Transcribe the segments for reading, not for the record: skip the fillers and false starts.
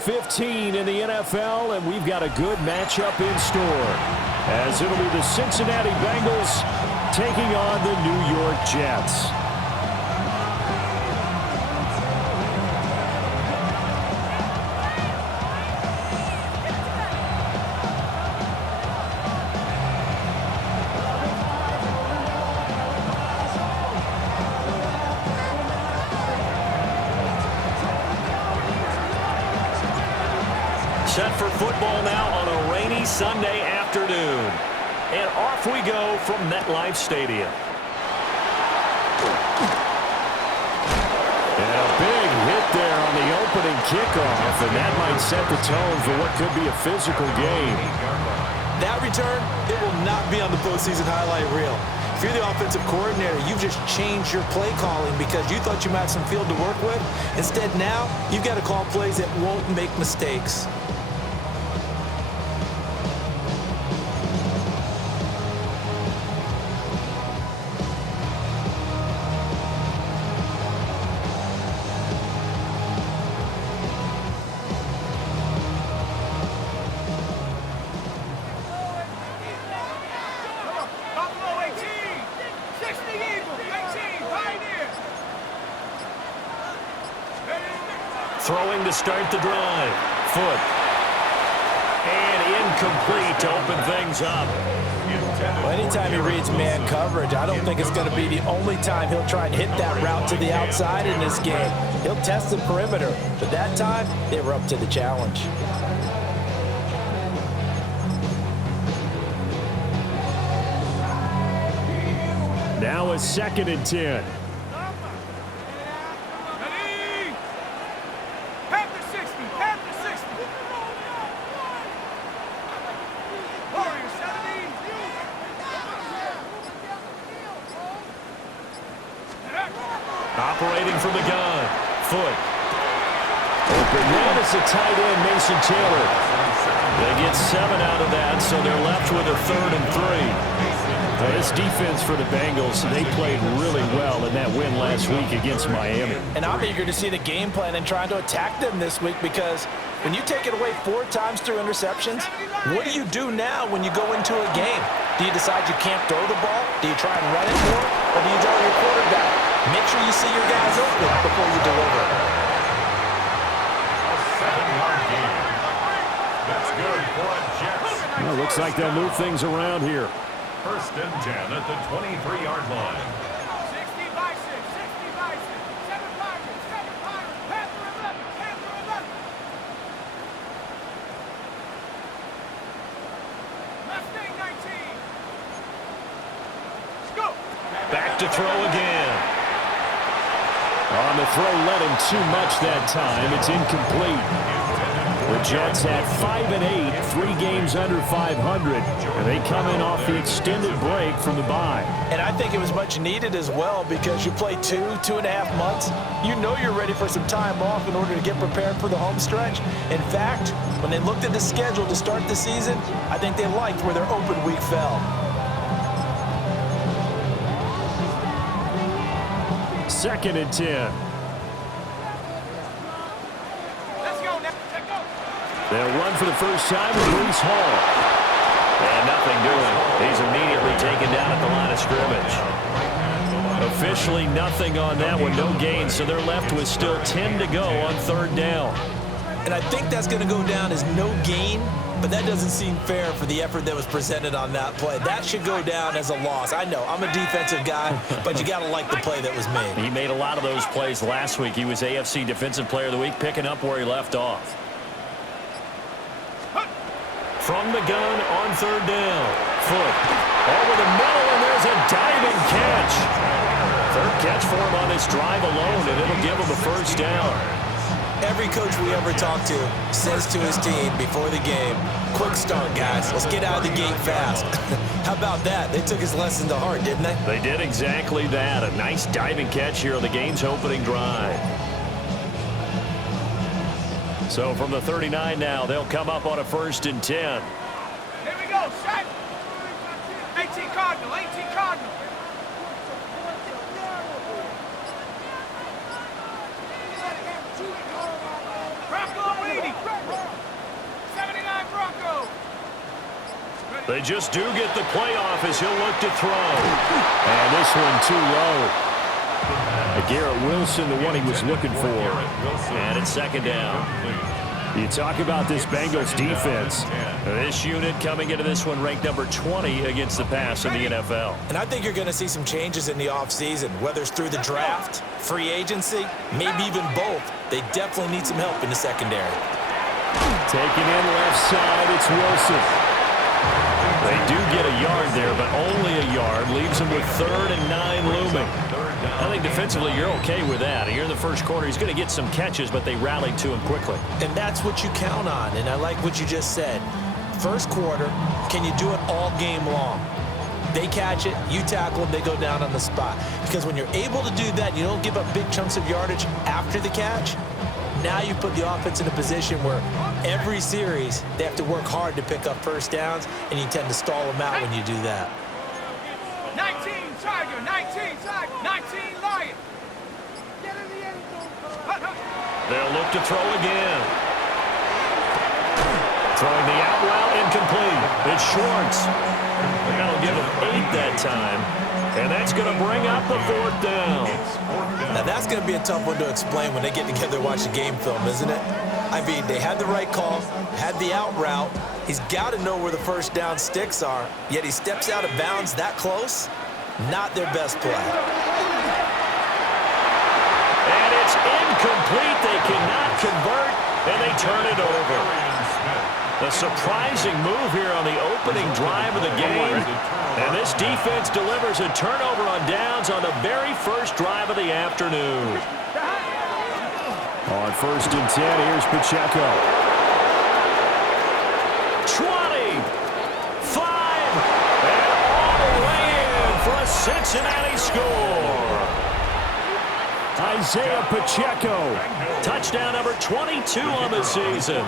15 in the NFL, and we've got a good matchup in store, as it'll be the Cincinnati Bengals taking on the New York Jets. Set for football now on a rainy Sunday afternoon. And off we go from MetLife Stadium. And a big hit there on the opening kickoff, and that might set the tone for what could be a physical game. That return, it will not be on the postseason highlight reel. If you're the offensive coordinator, you've just changed your play calling because you thought you might have some field to work with. Instead, now, you've got to call plays that won't make mistakes. Throwing to start the drive. Foot. And incomplete to open things up. Well, anytime he reads man coverage, I don't think it's going to be the only time he'll try and hit that route to the outside in this game. He'll test the perimeter, but that time, they were up to the challenge. Now a 2nd and 10. Operating from the gun. Foot. Open man is the tight end, Mason Taylor. They get 7 out of that, so they're left with a 3rd and 3. Now, this defense for the Bengals, they played really well in that win last week against Miami. And I'm eager to see the game plan and trying to attack them this week because when you take it away 4 times through interceptions, what do you do now when you go into a game? Do you decide you can't throw the ball? Do you try and run it more? Or do you draw your quarterback? Make sure you see your guys open before you deliver. A 7-yard gain. That's good for a Jets. Well, looks like they'll move things around here. 1st and 10 at the 23-yard line. 60 by 6, 60 by 6, 7 Pirates, 7 Pirates, Panther 11, Panther 11. Mustang 19. Go. Back to throw again. On the throw, led him too much that time. It's incomplete. The Jets at 5-8, 3 games under 500, and they come in off the extended break from the bye. And I think it was much needed as well because you play 2.5 months. You know you're ready for some time off in order to get prepared for the home stretch. In fact, when they looked at the schedule to start the season, I think they liked where their open week fell. 2nd and 10. They'll run for the first time with Breece Hall. And nothing doing. He's immediately taken down at the line of scrimmage. Officially nothing on that one, no gain, so they're left with still 10 to go on 3rd down. And I think that's going to go down as no gain, but that doesn't seem fair for the effort that was presented on that play. That should go down as a loss. I know, I'm a defensive guy, but you got to like the play that was made. He made a lot of those plays last week. He was AFC Defensive Player of the Week, picking up where he left off. From the gun on 3rd down. Foot. Over the middle, and there's a diving catch. 3rd catch for him on this drive alone, and it'll give him a 1st down. Every coach we ever talk to says to his team before the game, quick start, guys. Let's get out of the gate fast. How about that? They took his lesson to heart, didn't they? They did exactly that. A nice diving catch here on the game's opening drive. So from the 39 now, they'll come up on a 1st and 10. Here we go, set. 18 Cardinal, 18 Cardinal. Bronco 80. They just do get the playoff as he'll look to throw. And this one too low. Garrett Wilson, the one he was looking for. And it's second down. You talk about this Bengals defense. This unit coming into this one ranked number 20 against the pass in the NFL. And I think you're going to see some changes in the offseason, whether it's through the draft, free agency, maybe even both. They definitely need some help in the secondary. Taking in left side, it's Wilson. They do get a yard there, but only a yard. Leaves them with 3rd and 9 looming. I think defensively you're okay with that. Here in the first quarter, he's going to get some catches, but they rallied to him quickly. And that's what you count on, and I like what you just said. First quarter, can you do it all game long? They catch it, you tackle them, they go down on the spot. Because when you're able to do that, you don't give up big chunks of yardage after the catch. Now you put the offense in a position where every series they have to work hard to pick up first downs, and you tend to stall them out when you do that. 19 Tiger, 19 Tiger, 19 Lion. Get in the end zone. They'll look to throw again. Throwing the out route incomplete. It's Schwartz. That'll give him 8 that time. And that's going to bring up the 4th down. Now that's going to be a tough one to explain when they get together and watch the game film, isn't it? I mean, they had the right call, had the out route. He's got to know where the first down sticks are, yet he steps out of bounds that close. Not their best play. And it's incomplete. They cannot convert, and they turn it over. A surprising move here on the opening drive of the game. And this defense delivers a turnover on downs on the very first drive of the afternoon. On 1st and 10, here's Pacheco. 20, 5, and all the way in for a Cincinnati score. Isaiah Pacheco. Touchdown number 22 on the season.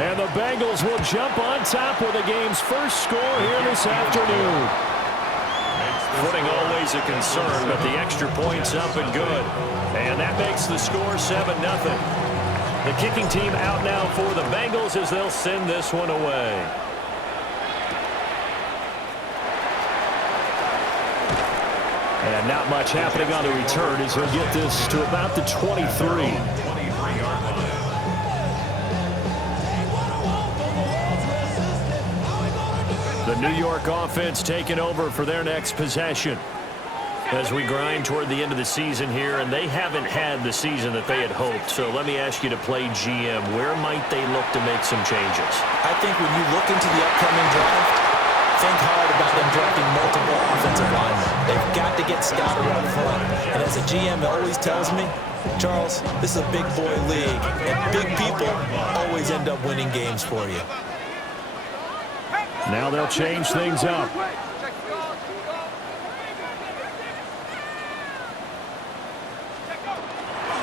And the Bengals will jump on top with the game's first score here this afternoon. Footing always a concern, but the extra point's up and good. And that makes the score 7-0. The kicking team out now for the Bengals as they'll send this one away. And not much happening on the return as he'll get this to about the 23. The New York offense taking over for their next possession. As we grind toward the end of the season here, and they haven't had the season that they had hoped. So let me ask you to play GM. Where might they look to make some changes? I think when you look into the upcoming draft, think hard about them drafting multiple offensive linemen. They've got to get stouter up front. And as a GM always tells me, Charles, this is a big boy league, and big people always end up winning games for you. Now they'll change things up.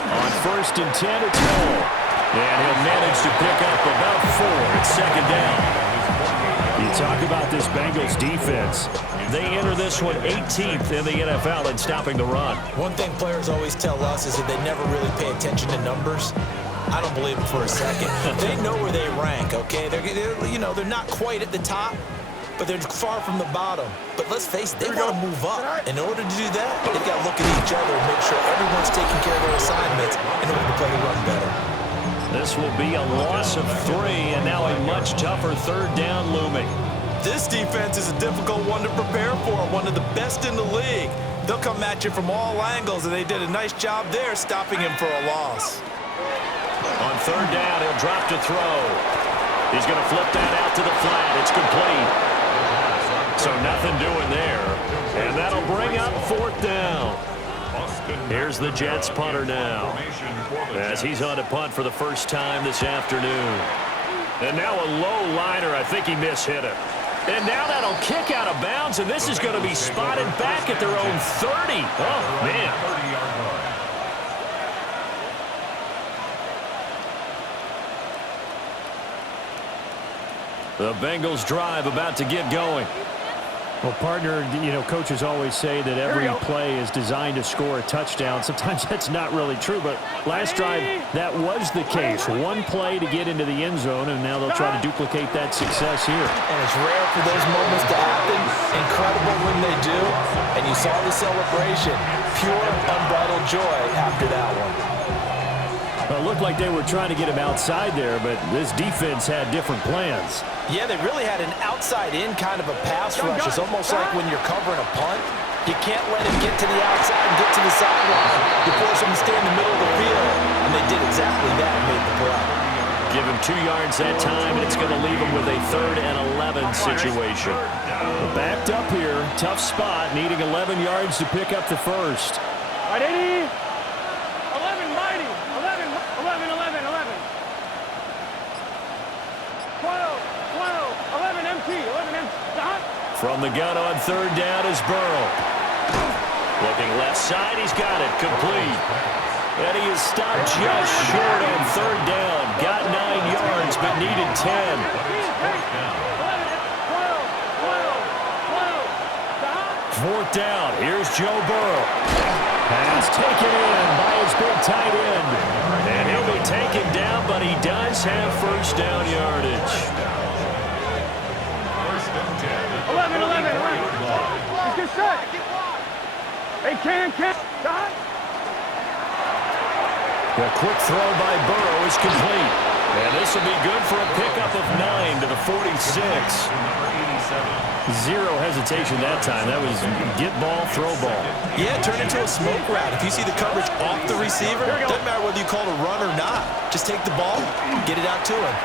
On 1st and 10, it's Hall. And he'll manage to pick up about 4. It's second down. You talk about this Bengals defense. They enter this one 18th in the NFL in stopping the run. One thing players always tell us is that they never really pay attention to numbers. I don't believe it for a second. They know where they rank, okay? They're not quite at the top, but they're far from the bottom. But let's face it, they want to move up. In order to do that, they've got to look at each other and make sure everyone's taking care of their assignments in order to play the run better. This will be a loss of 3, and now a much tougher 3rd down looming. This defense is a difficult one to prepare for, one of the best in the league. They'll come at you from all angles, and they did a nice job there stopping him for a loss. On 3rd down, he'll drop to throw. He's going to flip that out to the flat. It's complete. So nothing doing there. And that'll bring up 4th down. Here's the Jets punter now, as he's on to punt for the first time this afternoon. And now a low liner. I think he mishit it. And now that'll kick out of bounds, and this is going to be spotted back at their own 30. Oh, man. The Bengals drive about to get going. Well, partner, you know, coaches always say that every play is designed to score a touchdown. Sometimes that's not really true, but last drive, that was the case. One play to get into the end zone, and now they'll try to duplicate that success here. And it's rare for those moments to happen. Incredible when they do. And you saw the celebration. Pure, unbridled joy after that one. Well, it looked like they were trying to get him outside there, but this defense had different plans. Yeah, they really had an outside-in kind of a pass rush. It's almost like when you're covering a punt, you can't let him get to the outside and get to the sideline. You force him to stay in the middle of the field, and they did exactly that and made the play. Give him 2 yards that time, and it's going to leave him with a 3rd and 11 situation. Backed up here, tough spot, needing 11 yards to pick up the first. Right, 80. 11, mighty. 11, 11, 11, 11. 12, 11 MT, 11 MT. From the gun on 3rd down is Burrow. Looking left side, he's got it, complete. And he is stopped just short on 3rd down. Got 9 yards, but needed 10. 4th down, here's Joe Burrow. Pass taken in by his big tight end. And he'll be taken down, but he does have 1st down yardage. 11, 11, 11. Let's get set. Hey, can. The quick throw by Burrow is complete. And this will be good for a pickup of 9 to the 46. Zero hesitation that time. That was get ball, throw ball. Yeah, turn into a smoke route. If you see the coverage off the receiver, doesn't matter whether you call it a run or not. Just take the ball, get it out to him.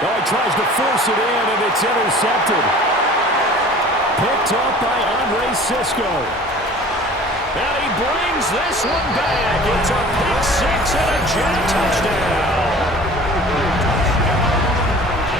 Oh, he tries to force it in, and it's intercepted. Picked up by Andre Sisco. And he brings this one back. It's a pick 6 and a Jet touchdown.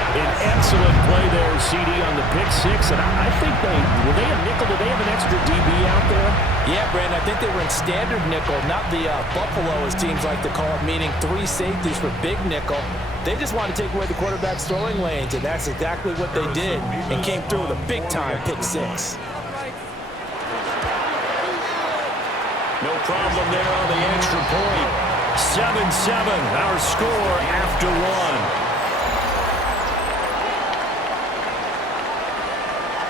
An excellent play there, CD, on the pick 6. And I think were they a nickel? Did they have an extra DB out there? Yeah, Brandon, I think they were in standard nickel, not the Buffalo, as teams like to call it, meaning 3 safeties for big nickel. They just wanted to take away the quarterback's throwing lanes, and that's exactly what they did, and came through with a big-time pick 6. No problem there on the extra point. 7-7, our score after 1.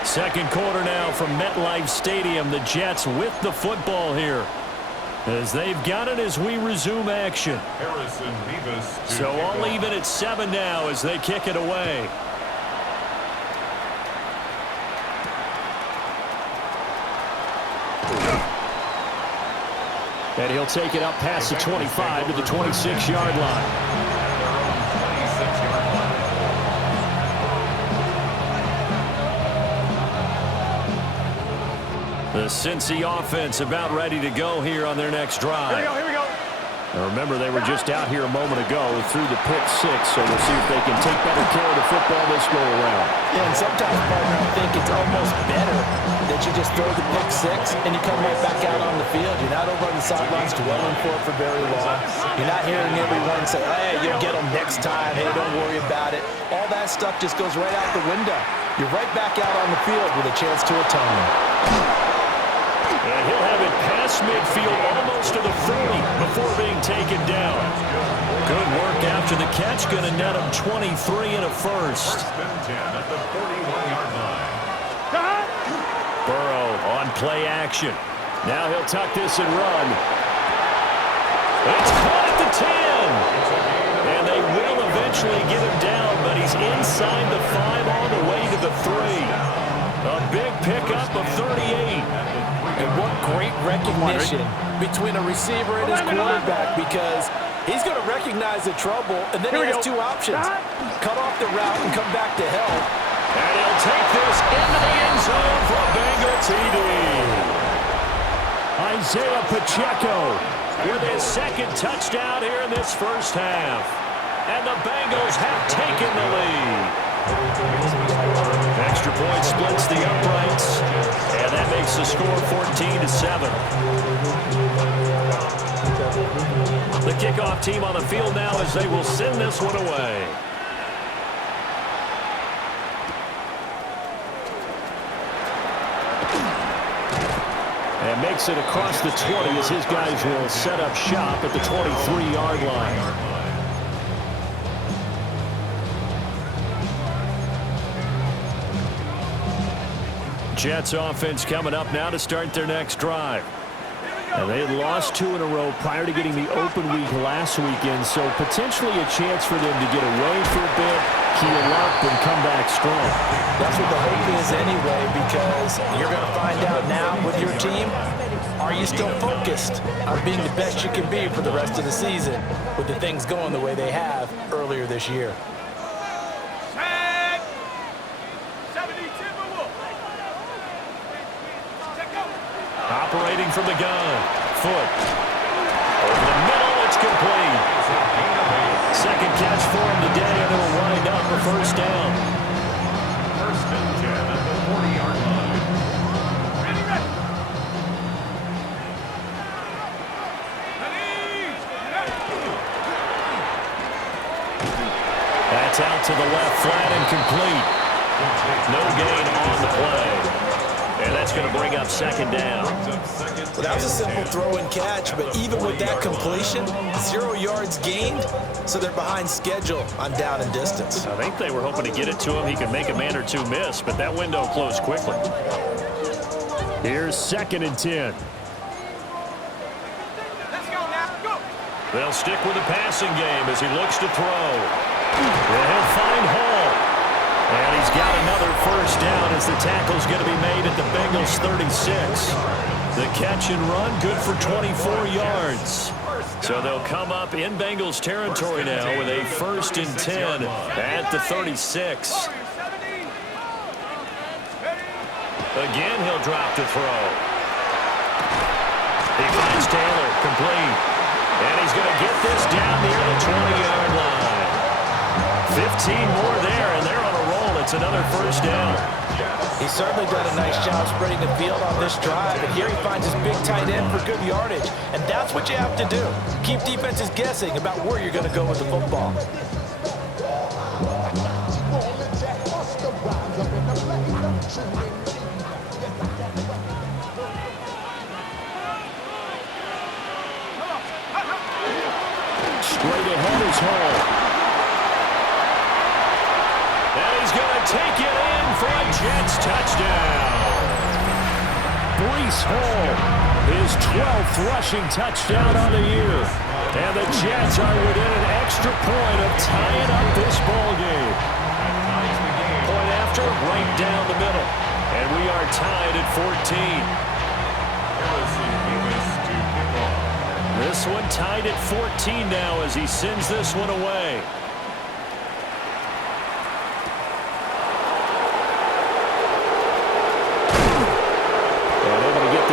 Second quarter now from MetLife Stadium. The Jets with the football here, as they've got it as we resume action. So all even at 7 now as they kick it away. And he'll take it up past the 25 to the 26-yard line. The Cincy offense about ready to go here on their next drive. Here we go. Now remember, they were just out here a moment ago through the pick 6, so we'll see if they can take better care of the football this go-around. Yeah, and sometimes, partner, I think it's almost better that you just throw the pick 6 and you come right back out on the field. You're not over on the sidelines dwelling for it for very long. You're not hearing everyone say, hey, you'll get them next time. Hey, don't worry about it. All that stuff just goes right out the window. You're right back out on the field with a chance to atone. And he'll have it past midfield almost to the 40 before being taken down. Good work after the catch. Going to net him 23 and a first. Burrow on play action. Now he'll tuck this and run. It's caught at the 10. And they will eventually get him down, but he's inside the 5 all the way to the 3. A big pickup of 38. And what great recognition between a receiver and his quarterback, because he's going to recognize the trouble, and then he has 2 options. Cut off the route and come back to help. And he'll take this into the end zone for a Bengal TD. Isaiah Pacheco With his 2nd touchdown here in this first half. And the Bengals have taken the lead. Extra point splits the uprights, and that makes the score 14-7. The kickoff team on the field now as they will send this one away. And makes it across the 20 as his guys will set up shop at the 23-yard line. Jets offense coming up now to start their next drive. And they had lost 2 in a row prior to getting the open week last weekend, so potentially a chance for them to get away for a bit, heal up, and come back strong. That's what the hope is anyway, because you're going to find out now with your team, are you still focused on being the best you can be for the rest of the season with the things going the way they have earlier this year? Set. 70 Timberwolves. Check out. Operating from the gun. Foot. Over the middle, it's complete. Second catch for him today, and it'll wind up a first down. First and 10 at the 40-yard line. Ready, ready. Ready. That's out to the left, flat and complete. No gain on the play. And that's going to bring up second down. Well, that was a simple throw and catch, but even with that completion, 0 yards gained, so they're behind schedule on down and distance. I think they were hoping to get it to him. He could make a man or two miss, but that window closed quickly. Here's second and 10. Let's go now. Go. They'll stick with the passing game as he looks to throw. And he'll find Hall. And he's got another first down as the tackle's going to be made at the Bengals 36. The catch and run, good for 24 yards. So they'll come up in Bengals territory now with a first and 10 at the 36. Again, he'll drop to throw. He finds Taylor, complete. And he's going to get this down near the 20-yard line. 15 more there, and they're on a roll. It's another first down. He's certainly done a nice job spreading the field on this drive, and here he finds his big tight end for good yardage. And that's what you have to do. Keep defenses guessing about where you're going to go with the football. Straight ahead is Hall. And he's going to take it in for a Jets touchdown. Breece Hall, his 12th rushing touchdown on the year. And the Jets are within an extra point of tying up this ball game. Point after, right down the middle. And we are tied at 14. This one tied at 14 now as he sends this one away.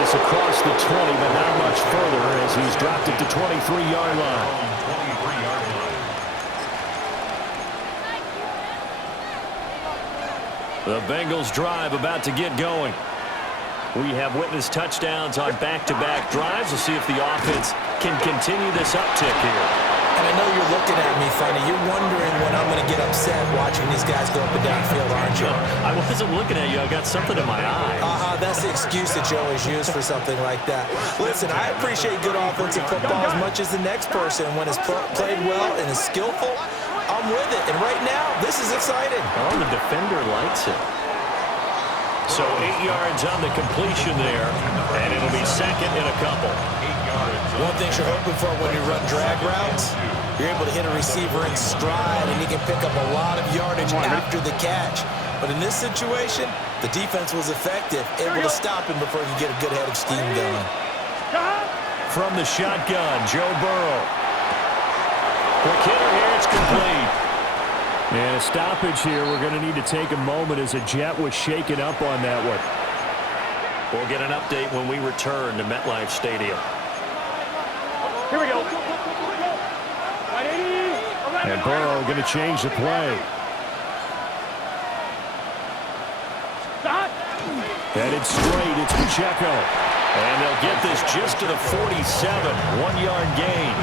Across the 20, but not much further as he's dropped it to 23-yard line. The Bengals drive about to get going. We have witnessed touchdowns on back-to-back drives. We'll see if the offense can continue this uptick here. And I know you're looking at me funny. You're wondering when I'm going to get upset watching these guys go up and down field, aren't you? I wasn't looking at you. I got something in my eye. That's the excuse that you always use for something like that. Listen, I appreciate good offensive football as much as the next person. When it's played well and is skillful, I'm with it. And right now, this is exciting. Oh, the defender likes it. So 8 yards on the completion there, and it'll be second in a couple. 8 yards. One thing you're hoping for when you run drag routes, you're able to hit a receiver in stride, and he can pick up a lot of yardage after the catch. But in this situation, the defense was effective, able to stop him before he could get a good head of steam going. From the shotgun, Joe Burrow. Quick hitter here, it's complete. And a stoppage here. We're going to need to take a moment as a Jet was shaken up on that one. We'll get an update when we return to MetLife Stadium. Here we go. And Burrow going to change the play. Headed straight, it's Pacheco. And they'll get this just to the 47, 1-yard gain.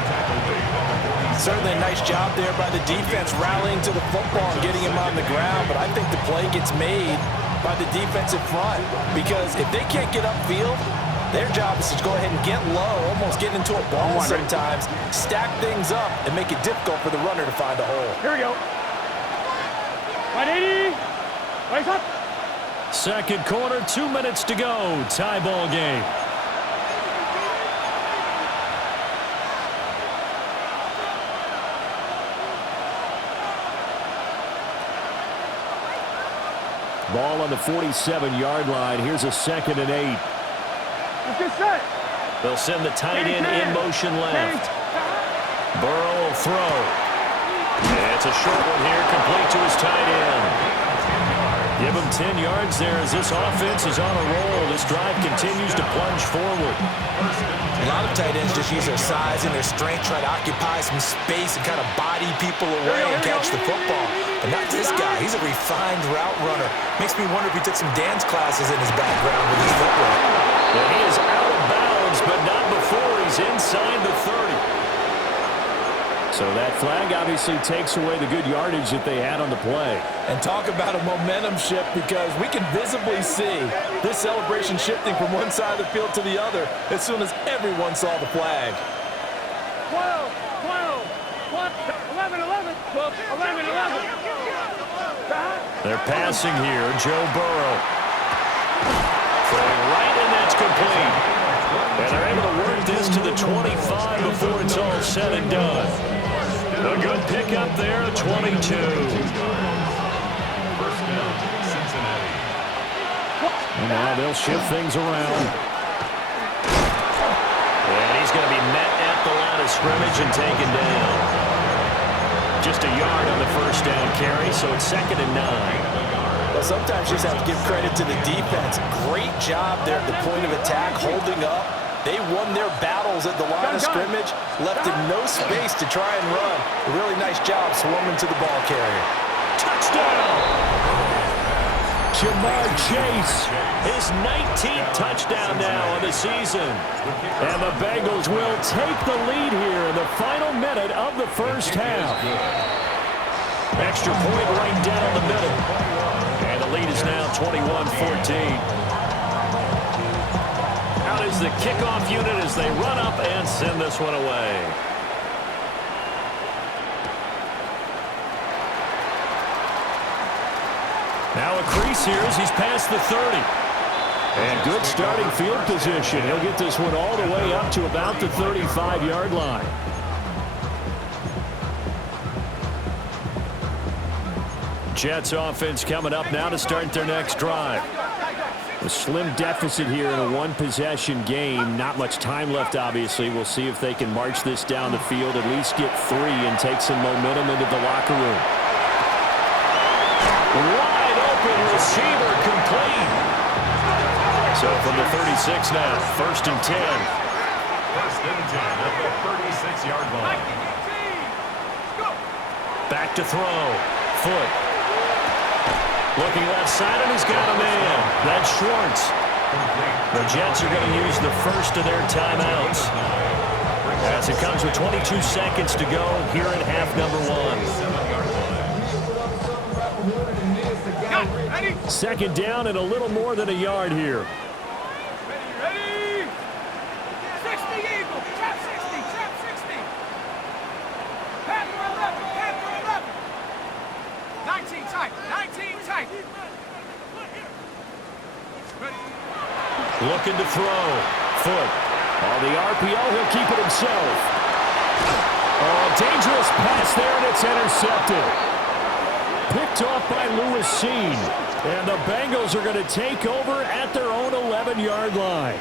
Certainly a nice job there by the defense rallying to the football and getting him on the ground, but I think the play gets made by the defensive front because if they can't get upfield, Their job is to go ahead and get low, almost get into a ball sometimes, stack things up, and make it difficult for the runner to find a hole. Here we go. 180. Race up. Second quarter, 2 minutes to go. Tie ball game. Ball on the 47-yard line. Here's a 2nd and 8. Let's get set. They'll send the tight end in motion left. Burrow will throw. And it's a short one here, complete to his tight end. Give him 10 yards there as this offense is on a roll. This drive continues to plunge forward. A lot of tight ends just use their size and their strength, try to occupy some space and kind of body people away and catch the football. But not this guy. He's a refined route runner. Makes me wonder if he took some dance classes in his background with his footwork. Well, he is out of bounds, but not before he's inside the 30. So that flag obviously takes away the good yardage that they had on the play. And talk about a momentum shift, because we can visibly see this celebration shifting from one side of the field to the other as soon as everyone saw the flag. 12, 11, 11, 12, 11, 11. They're passing here. Joe Burrow. Throwing right, and that's complete. And they're able to work this to the 25 before it's all said and done. A good pickup there, 22. First down, Cincinnati. And now they'll shift things around. And he's going to be met at the line of scrimmage and taken down. Just a yard on the first down carry, so it's 2nd and 9. Well, sometimes you just have to give credit to the defense. Great job there at the point of attack, holding up. They won their battles at the line of scrimmage, left him no space to try and run. A really nice job swarming to the ball carrier. Touchdown! Jamar Chase, his 19th touchdown now of the season. And the Bengals will take the lead here in the final minute of the first half. Extra point right down the middle. And the lead is now 21-14. Out is the kickoff unit as they run up and send this one away. Now a crease here as he's past the 30. And good starting field position. He'll get this one all the way up to about the 35-yard line. Jets offense coming up now to start their next drive. A slim deficit here in a one-possession game. Not much time left, obviously. We'll see if they can march this down the field, at least get 3 and take some momentum into the locker room. Wide open receiver complete. So from the 36 now, 1st and 10. 1st and 10 at the 36-yard line. Back to throw. Foot. Looking left side, and he's got a man. That's Schwartz. The Jets are going to use the first of their timeouts as it comes with 22 seconds to go here in half number 1. 2nd down and a little more than a yard here. Ready? 60 Eagle. Trap 60. Trap 60. Panther 11. Panther 11. 19 tight. 19 tight. Looking to throw. Foot. On the RPO, he'll keep it himself. Oh, dangerous pass there, and it's intercepted. Picked off by Lewis Cine. And the Bengals are going to take over at their own 11-yard line.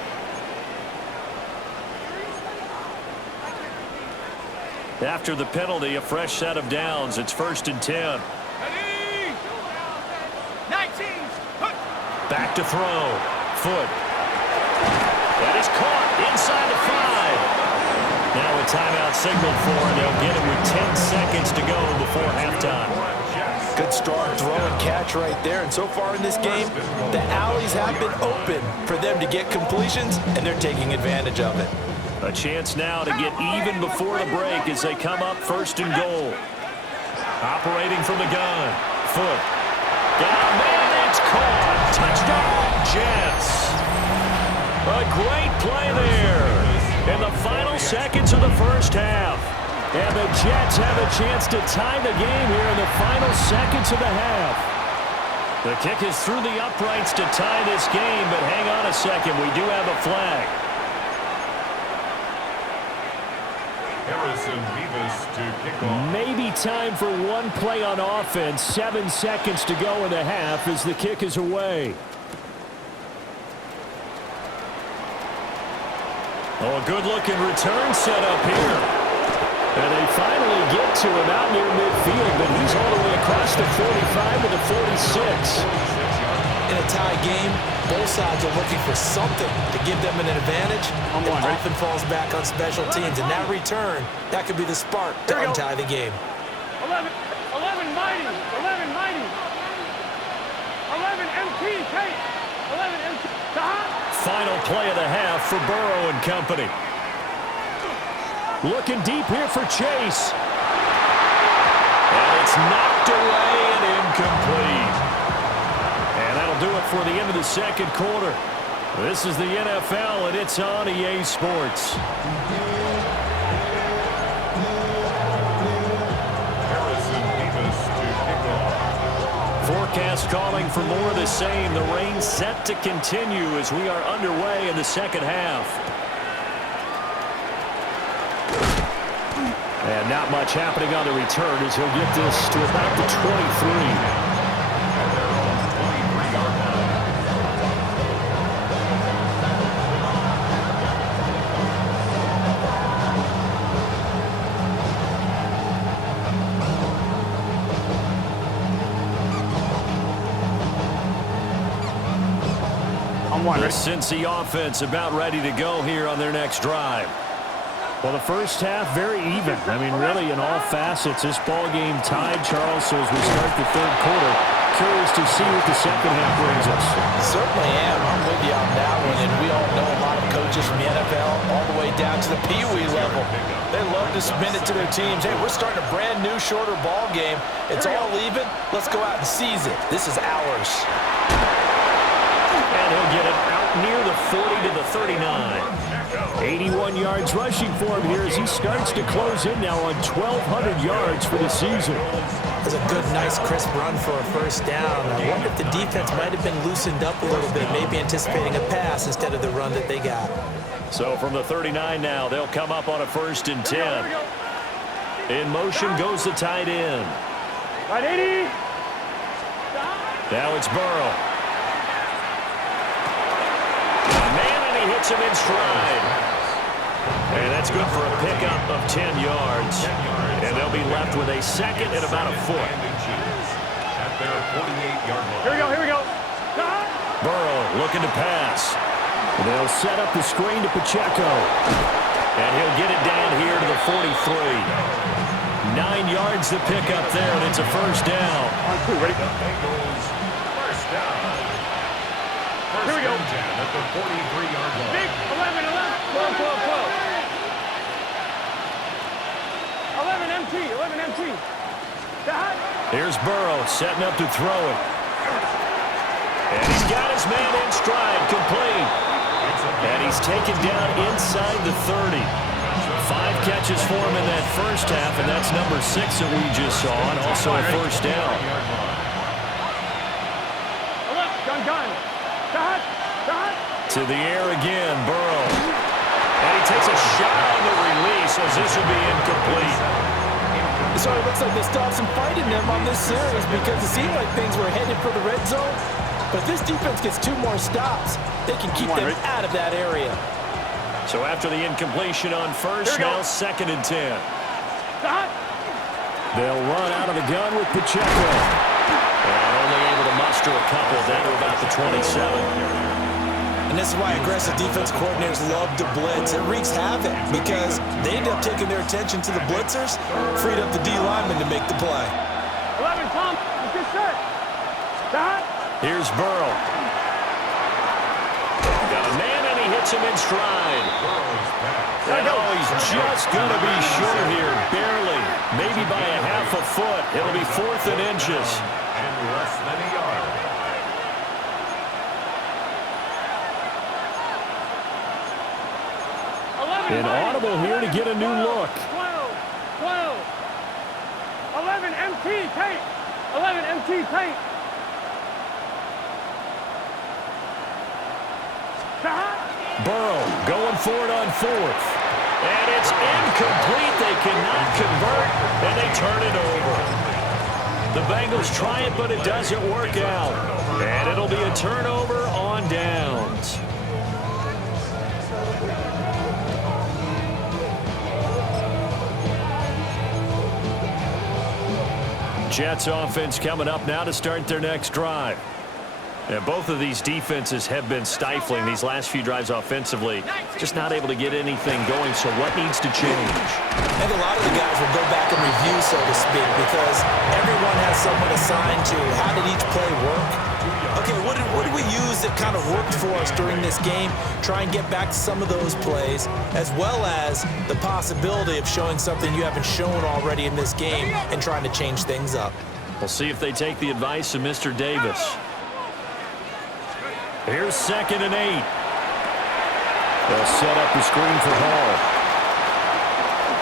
After the penalty, a fresh set of downs. It's 1st and 10. Ready? 19. Back to throw. Foot. That is caught inside the 5. Now a timeout signaled for, and they'll get it with 10 seconds to go before halftime. Good strong throw and catch right there. And so far in this game, the alleys have been open for them to get completions, and they're taking advantage of it. A chance now to get even before the break as they come up 1st and goal. Operating from the gun. Foot. Got a man, it's caught. Touchdown, Jets. A great play there in the final seconds of the first half. And the Jets have a chance to tie the game here in the final seconds of the half. The kick is through the uprights to tie this game, but hang on a second. We do have a flag. Harrison Beavis to kick off. Maybe time for one play on offense. 7 seconds to go in the half as the kick is away. Oh, a good-looking return set up here. And they finally get to him out near midfield, but he's all the way across the 45 to the 46. In a tie game, both sides are looking for something to give them an advantage. It often falls back on special teams, and that return, that could be the spark to untie the game. 11 mighty. 11 mighty. 11 MT, Kate. 11 MT. Final play of the half for Burrow and company. Looking deep here for Chase. And it's knocked away and incomplete. And that'll do it for the end of the second quarter. This is the NFL, and it's on EA Sports. Harrison Beavis to kick off. Forecast calling for more of the same. The rain set to continue as we are underway in the second half. And not much happening on the return as he'll get this to about the 23. At their own 23-yard line. The Cincy offense about ready to go here on their next drive. Well, the first half, very even. I mean, really, in all facets, this ball game tied, Charles, so as we start the third quarter, curious to see what the second half brings us. Certainly am. I'm with you on that one, and we all know a lot of coaches from the NFL all the way down to the Pee Wee level. They love to spin it to their teams. Hey, we're starting a brand new, shorter ball game. It's all even. Let's go out and seize it. This is ours. And he'll get it out near the 40 to the 39. 81 yards rushing for him here as he starts to close in now on 1,200 yards for the season. It's a good, nice, crisp run for a first down. I wonder if the defense might have been loosened up a little bit, maybe anticipating a pass instead of the run that they got. So from the 39 now, they'll come up on a 1st and 10. In motion goes the tight end. Right, 80. Now it's Burrow. Man, and he hits him in stride. And that's good for a pickup of 10 yards. And they'll be left with a second and about a foot. At their 48-yard line. Here we go. Burrow looking to pass. They'll set up the screen to Pacheco. And he'll get it down here to the 43. 9 yards to pick up there, and it's a first down. The Bengals first down. Here we go. First and 10 at the 43-yard line. Big 11. 11 MT. Here's Burrow setting up to throw it. And he's got his man in stride, complete. And he's taken down inside the 30. 5 catches for him in that first half, and that's number 6 that we just saw, and also a first down. To the air again, Burrow. And he takes a shot on the release as this will be incomplete. So it looks like they still have some fight in them on this series because it seemed like things were headed for the red zone. But if this defense gets 2 more stops, they can keep them out of that area. So after the incompletion on first, now 2nd and 10. They'll run out of the gun with Pacheco. And only able to muster a couple down to about the 27. And this is why aggressive defense coordinators love to blitz. It wreaks havoc because they end up taking their attention to the blitzers, freed up the D lineman to make the play. 11, Tom, get set. Here's Burrow. Got a man, and he hits him in stride. And he's just going to be short here, barely, maybe by a half a foot. It'll be 4th and inches. And less than a yard. Inaudible here to get a new look. 12. 11 MT paint. 11 MT paint. Burrow going for it on fourth. And it's incomplete. They cannot convert, and they turn it over. The Bengals try it, but it doesn't work out. And it'll be a turnover on downs. Jets offense coming up now to start their next drive. And both of these defenses have been stifling these last few drives offensively. Just not able to get anything going, so what needs to change? I think a lot of the guys will go back and review, so to speak, because everyone has someone assigned to how did each play work. Okay, what did we use that kind of worked for us during this game? Try and get back to some of those plays, as well as the possibility of showing something you haven't shown already in this game and trying to change things up. We'll see if they take the advice of Mr. Davis. Here's 2nd and 8. They'll set up the screen for Hall.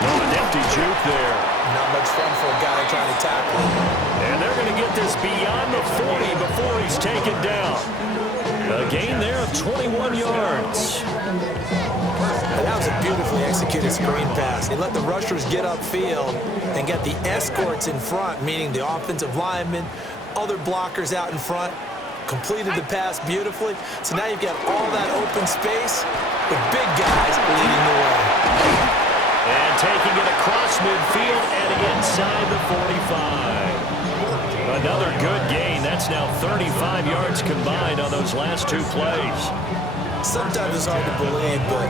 Oh, an empty juke there. Not much fun for a guy trying to tackle him. And they're going to get this beyond the 40 before he's taken down. A gain there of 21 yards. And that was a beautifully executed screen pass. They let the rushers get upfield and get the escorts in front, meaning the offensive linemen, other blockers out in front. Completed the pass beautifully. So now you've got all that open space with big guys leading the way. And taking it across midfield and inside the 45. Another good gain. That's now 35 yards combined on those last two plays. Sometimes it's hard to believe, but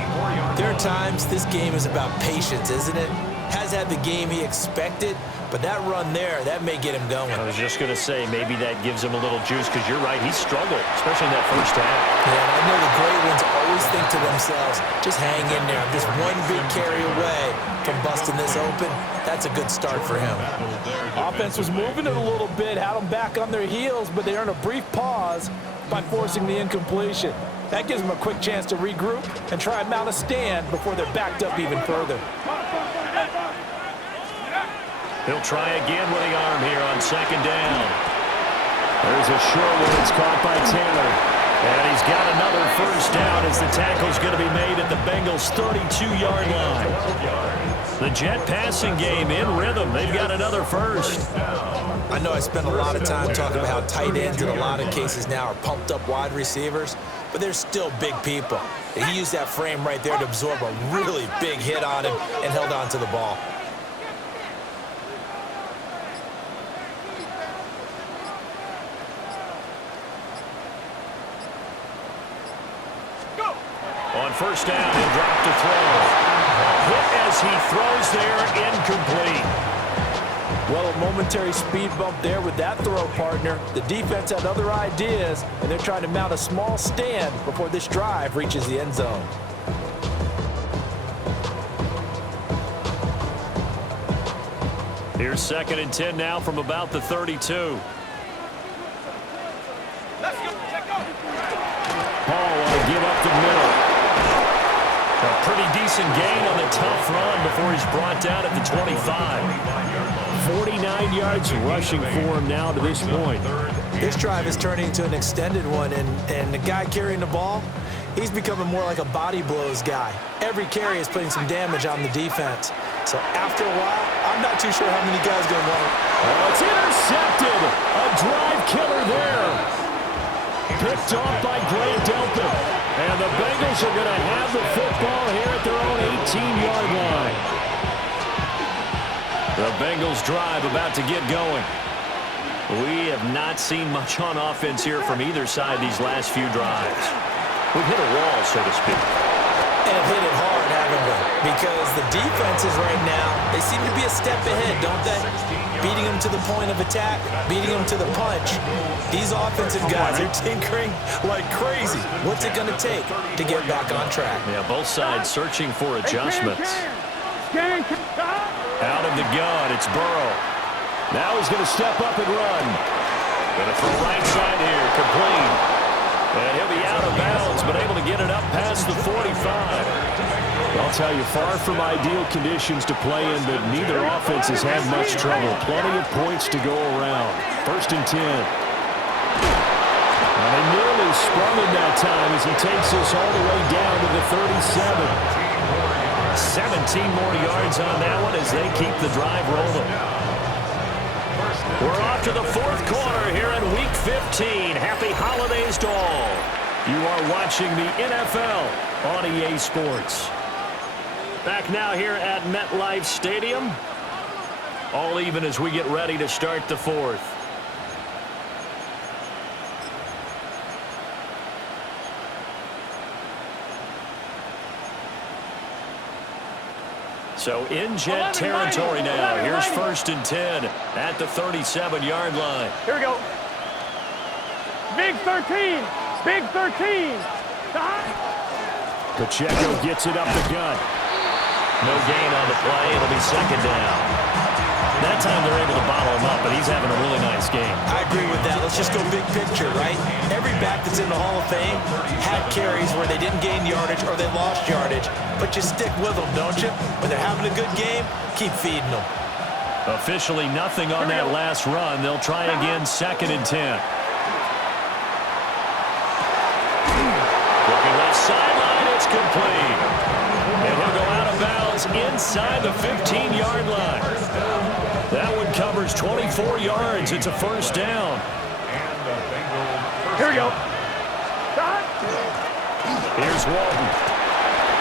there are times this game is about patience, isn't it? Has had the game he expected, but that run there, that may get him going. I was just going to say, maybe that gives him a little juice, because you're right, he struggled, especially in that first half. Yeah, and I know the great ones always think to themselves, just hang in there. I'm just one big carry away from busting this open. That's a good start for him. Offense was moving it a little bit, had them back on their heels, but they earned a brief pause by forcing the incompletion. That gives them a quick chance to regroup and try and mount a stand before they're backed up even further. He'll try again with the arm here on 2nd down. There's a short one. It's caught by Taylor. And he's got another first down as the tackle's going to be made at the Bengals' 32-yard line. The Jet passing game in rhythm. They've got another first. I know I spend a lot of time talking about how tight ends in a lot of cases now are pumped up wide receivers, but they're still big people. He used that frame right there to absorb a really big hit on him and held on to the ball. On first down, he'll drop to throw. Hit as he throws there, incomplete. Well, a momentary speed bump there with that throw, partner. The defense had other ideas, and they're trying to mount a small stand before this drive reaches the end zone. Here's 2nd and 10 now from about the 32. Let's go. Check go. Hall will give up the middle. A pretty decent gain on the tough run before he's brought down at the 25. 49 yards rushing for him now to this point. This drive is turning into an extended one, and the guy carrying the ball, he's becoming more like a body blows guy. Every carry is putting some damage on the defense. So after a while, I'm not too sure how many guys are going to want it. Oh, it's intercepted. A drive killer there. Picked off by Grant Delpit. And the Bengals are going to have the football here at their own 18-yard line. The Bengals drive about to get going. We have not seen much on offense here from either side these last few drives. We've hit a wall, so to speak. And have hit it hard, haven't we? Because the defenses right now, they seem to be a step ahead, don't they? Beating them to the point of attack, beating them to the punch. These offensive guys are tinkering like crazy. What's it going to take to get back on track? Yeah, both sides searching for adjustments. Out of the gun, it's Burrow. Now he's going to step up and run. Going to throw right side here, complete. And he'll be out of bounds, but able to get it up past the 45. I'll tell you, far from ideal conditions to play in, but neither offense has had much trouble. Plenty of points to go around. 1st and 10. And they nearly sprung him that time as he takes us all the way down to the 37. 17 more yards on that one as they keep the drive rolling. We're off to the 4th quarter here in Week 15. Happy holidays to all. You are watching the NFL on EA Sports. Back now here at MetLife Stadium. All even as we get ready to start the 4th. So in jet territory now. Here's 1st and 10 at the 37-yard line. Here we go. Big 13. Big 13. Pacheco gets it up the gut. No gain on the play. It'll be 2nd down. That time they're able to bottle him up, but he's having a really nice game. I agree with that. Let's just go big picture, right? Every back that's in the Hall of Fame had carries where they didn't gain yardage or they lost yardage. But you stick with them, don't you? When they're having a good game, keep feeding them. Officially nothing on that last run. They'll try again 2nd and 10. Looking left sideline, it's complete. And he'll go out of bounds inside the 15-yard line. That one covers 24 yards. It's a 1st down. Here we go. Here's Walton.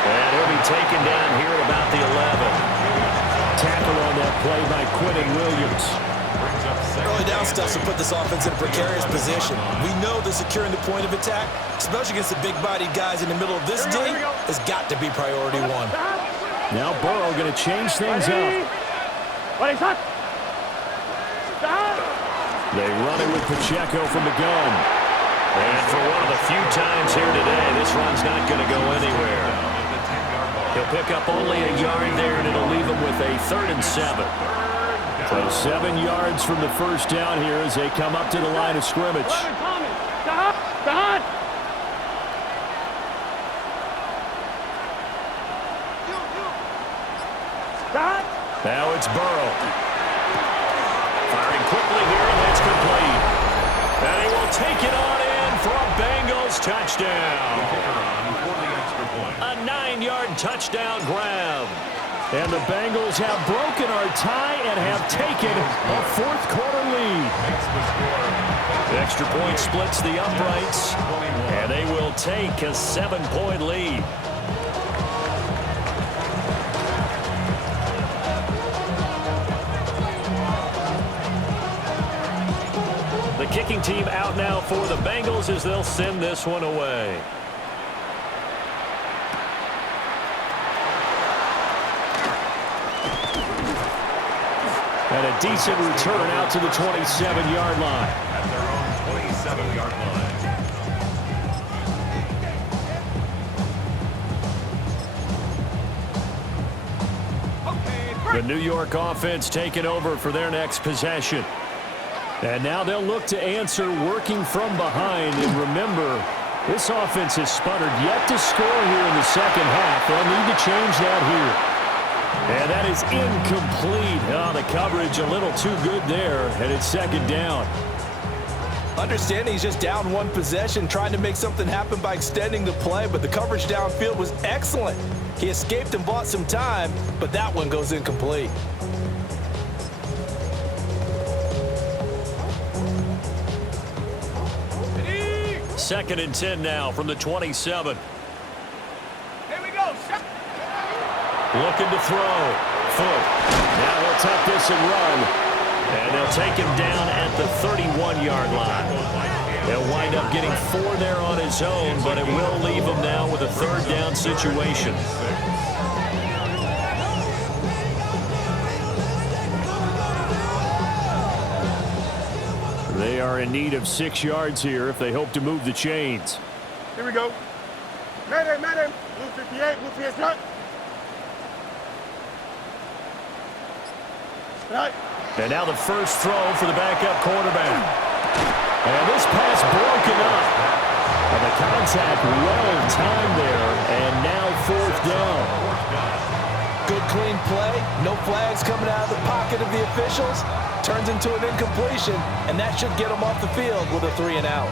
And he'll be taken down here at about the 11. Tackle on that play by Quentin Williams. Early down stuff to put this offense in a precarious position. We know that securing the point of attack, especially against the big-bodied guys in the middle of this D, has got to be priority 1. Now Burrow going to change things up. They run it with Pacheco from the gun. And for one of the few times here today, this run's not going to go anywhere. He'll pick up only a yard there, and it'll leave him with a 3rd and 7. So 7 yards from the 1st down here as they come up to the line of scrimmage. Now it's Burrow. Firing quickly here, and that's complete. And he will take it on in for a Bengals touchdown. A 9-yard touchdown grab. And the Bengals have broken our tie and have taken a 4th quarter lead. The extra point splits the uprights, and they will take a 7-point lead. The kicking team out now for the Bengals as they'll send this one away. And a decent return out to the 27-yard line. At their own 27-yard line. The New York offense taking over for their next possession. And now they'll look to answer working from behind. And remember, this offense has sputtered yet to score here in the 2nd half. They'll need to change that here. And that is incomplete. Oh, the coverage a little too good there, and it's 2nd down. Understanding he's just down 1 possession, trying to make something happen by extending the play, but the coverage downfield was excellent. He escaped and bought some time, but that one goes incomplete. Second and 10 now from the 27. Here we go. Looking to throw. Foot. Now he'll take this and run. And they'll take him down at the 31-yard line. He'll wind up getting 4 there on his own, but it will leave him now with a 3rd down situation. They are in need of 6 yards here if they hope to move the chains. Here we go. Madden. Blue 58, blue 58, right. Right. And now the first throw for the backup quarterback. And this pass broken up. And the contact well timed there. And now 4th down. Good clean play. No flags coming out of the pocket of the officials. Turns into an incompletion, and that should get them off the field with a 3-and-out.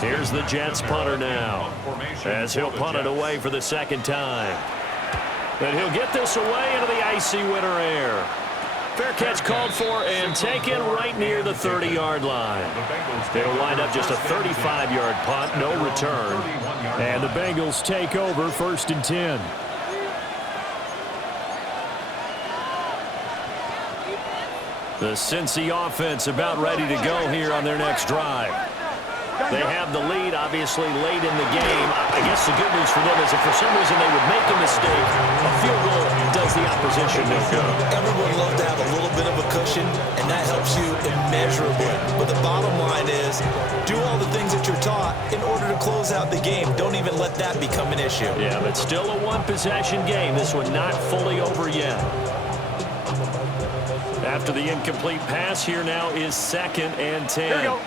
Here's the Jets punter now, as he'll punt it away for the second time. And he'll get this away into the icy winter air. Fair catch called for and taken right near the 30-yard line. They'll wind up just a 35-yard punt, no return. And the Bengals take over 1st and 10. The Cincy offense about ready to go here on their next drive. They have the lead, obviously, late in the game. I guess the good news for them is if for some reason they would make a mistake, a field goal does the opposition no good. Everyone loves to have a little bit of a cushion, and that helps you immeasurably. But the bottom line is, do all the things that you're taught in order to close out the game. Don't even let that become an issue. Yeah, but still a one-possession game. This one not fully over yet. After the incomplete pass, here now is 2nd and 10.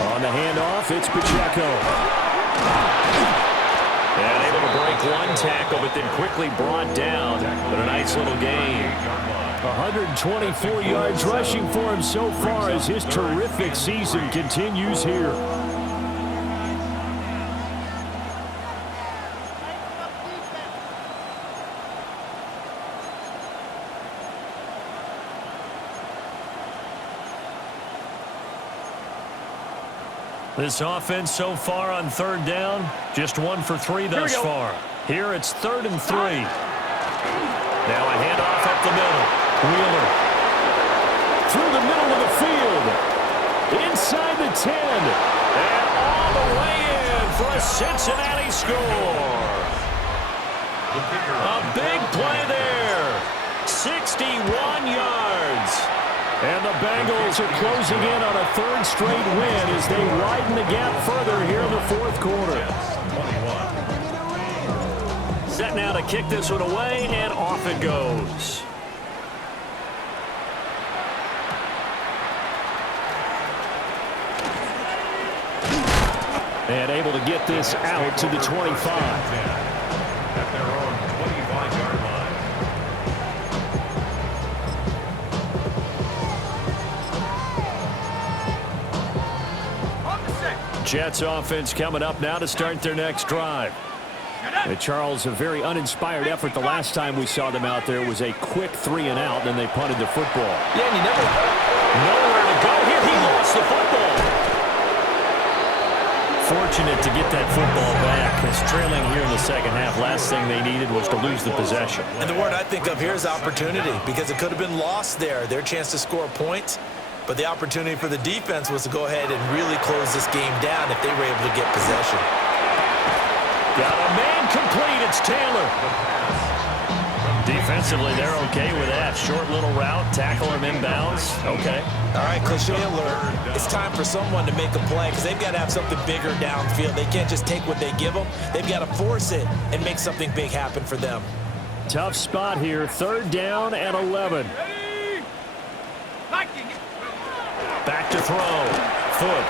On the handoff, it's Pacheco. And able to break one tackle, but then quickly brought down. But a nice little gain. 124 yards rushing for him so far as his terrific season continues here. This offense so far on 3rd down, just 1 for 3 thus far. Here it's 3rd and 3. Now a handoff up the middle. Wheeler. Through the middle of the field. Inside the 10. And all the way in for a Cincinnati score. A big play there. 61 yards. And the Bengals are closing in on a 3rd straight win as they widen the gap further here in the 4th quarter. Set now to kick this one away, and off it goes. And able to get this out to the 25. At their own 25-yard line. Jets offense coming up now to start their next drive. Charles, a very uninspired effort the last time we saw them out there was a quick 3-and-out, and then they punted the football. Yeah, and you never Nowhere to go here. He lost the football. Fortunate to get that football back. It's trailing here in the second half. Last thing they needed was to lose the possession. And the word I think of here is opportunity, because it could have been lost there. Their chance to score points. But the opportunity for the defense was to go ahead and really close this game down if they were able to get possession. Got a man complete. It's Taylor. Defensively, they're okay with that. Short little route, tackle him inbounds. Okay. All right, cliche alert. It's time for someone to make a play because they've got to have something bigger downfield. They can't just take what they give them. They've got to force it and make something big happen for them. Tough spot here. 3rd down and 11. Back to throw. Foot.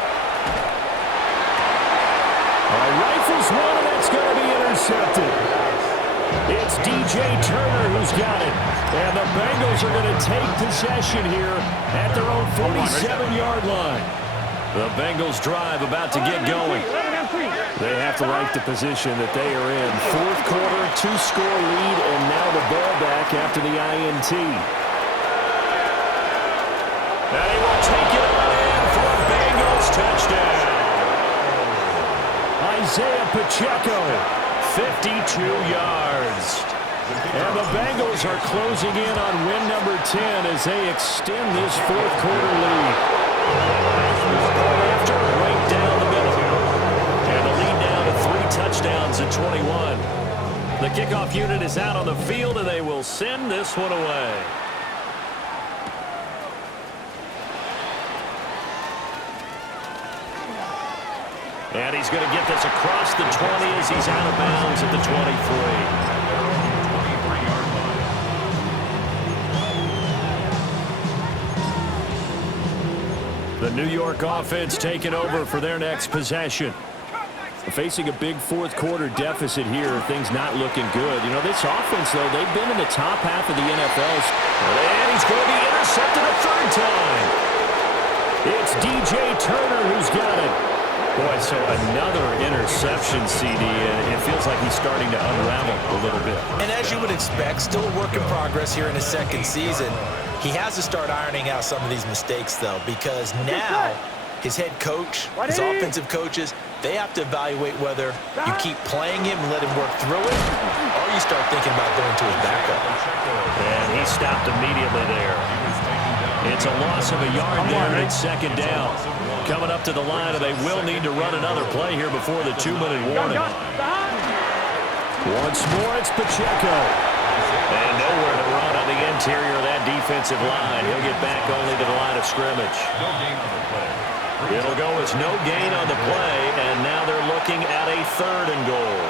Rifles one, and that's going to be intercepted. It's DJ Turner who's got it. And the Bengals are going to take possession here at their own 47-yard line. The Bengals drive about to get going. They have to like the position that they are in. 4th quarter, 2-score lead, and now the ball back after the INT. And he will take it on in for a Bengals touchdown. Isaiah Pacheco, 52 yards. And the Bengals are closing in on win number 10 as they extend this 4th quarter lead. After right down the middle. And the lead now to 3 touchdowns at 21. The kickoff unit is out on the field, and they will send this one away. And he's going to get this across the 20 as he's out of bounds at the 23. The New York offense taking over for their next possession. Facing a big fourth quarter deficit here, things not looking good. You know, this offense, though, they've been in the top half of the NFL. And he's going to be intercepted a third time. It's DJ Turner who's got it. Boy, so another interception, CD, and it feels like he's starting to unravel a little bit. And as you would expect, still a work in progress here in his second season. He has to start ironing out some of these mistakes, though, because now his head coach, his offensive coaches, they have to evaluate whether you keep playing him and let him work through it, or you start thinking about going to his backup. And he stopped immediately there. It's a loss of a yard there, and it's second down. Coming up to the line, and they will need to run another play here before the 2-minute warning. Once more, it's Pacheco. And nowhere to run on the interior of that defensive line. He'll get back only to the line of scrimmage. It'll go as no gain on the play, and now they're looking at a 3rd and goal.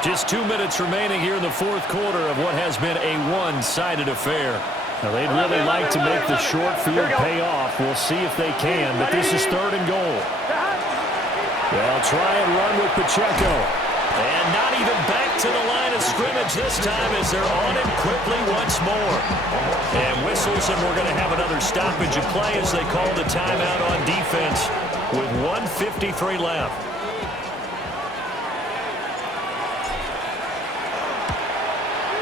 Just 2 minutes remaining here in the fourth quarter of what has been a one-sided affair. Now, they'd really like to make the short field pay off. We'll see if they can, but this is 3rd and goal. They'll try and run with Pacheco. And not even back to the line of scrimmage this time as they're on it quickly once more. And whistles, and we're going to have another stoppage of play as they call the timeout on defense with 1:53 left.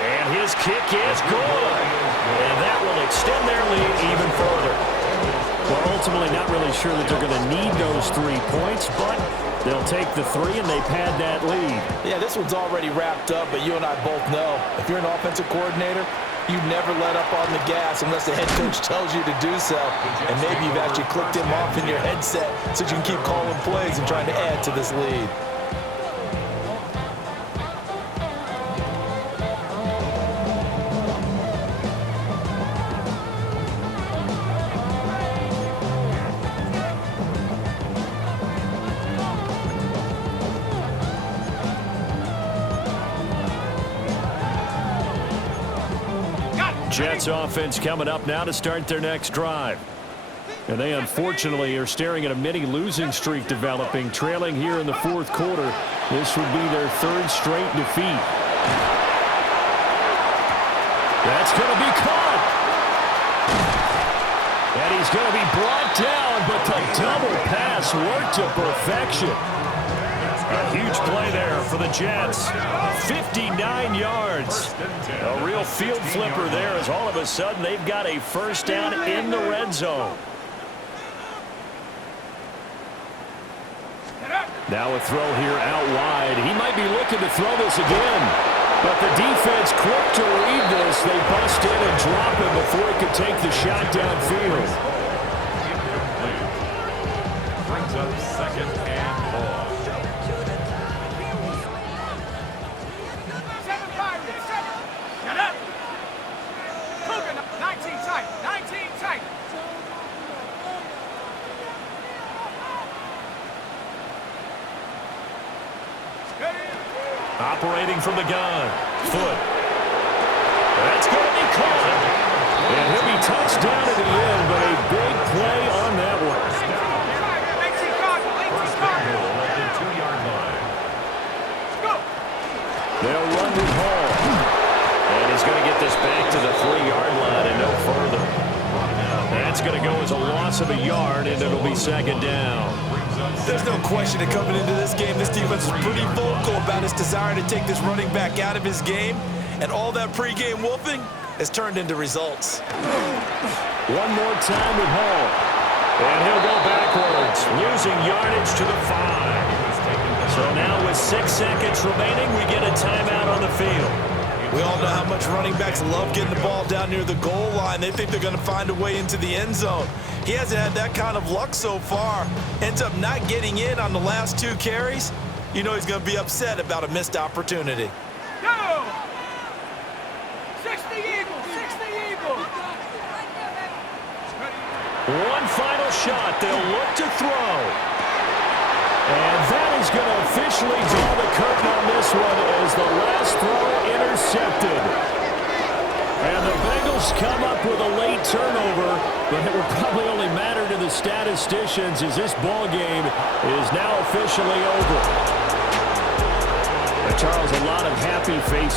And his kick is good. And that will extend their lead even further. Well, ultimately not really sure that they're going to need those 3 points, but they'll take the 3 and they've had that lead. Yeah, this one's already wrapped up, but you and I both know if you're an offensive coordinator, you never let up on the gas unless the head coach tells you to do so. And maybe you've actually clicked him off in your headset so you can keep calling plays and trying to add to this lead. Jets offense coming up now to start their next drive. And they unfortunately are staring at a mini losing streak developing, trailing here in the fourth quarter. This would be their 3rd straight defeat. That's going to be caught. And he's going to be brought down, but the double pass worked to perfection. A huge play there for the Jets. 59 yards. A real field flipper there as all of a sudden they've got a first down in the red zone. Now a throw here out wide. He might be looking to throw this again. But the defense quick to read this. They bust in and drop him before he could take the shot downfield. Brings up 2nd and 4. Shut up! Cougar, 19 tight, 19 tight. Operating from the gun. Foot. That's going to be caught. And he'll be touched down at the end, but a big play on that one. 18 Cardinal, 18 Cardinal. At the 2-yard line. Go! They'll run with Hall. And he's going to get this back to the 3-yard line and no further. That's going to go as a loss of a yard, and it'll be 2nd down. There's no question that coming into this game, this defense is pretty vocal about its desire to take this running back out of his game, and all that pregame wolfing has turned into results. One more time with Hall. And he'll go backwards, losing yardage to the 5. So now with 6 seconds remaining, we get a timeout on the field. We all know how much running backs love getting the ball down near the goal line. They think they're going to find a way into the end zone. He hasn't had that kind of luck so far. Ends up not getting in on the last 2 carries. You know he's going to be upset about a missed opportunity. Go! 60 Eagles, 60 Eagles. One final shot. They'll look to throw. And that is going to officially draw the curtain on this one as the last throw intercepted. And the Bengals Jets come up with a late turnover, but it will probably only matter to the statisticians as this ball game is now officially over. But Charles, a lot of happy faces.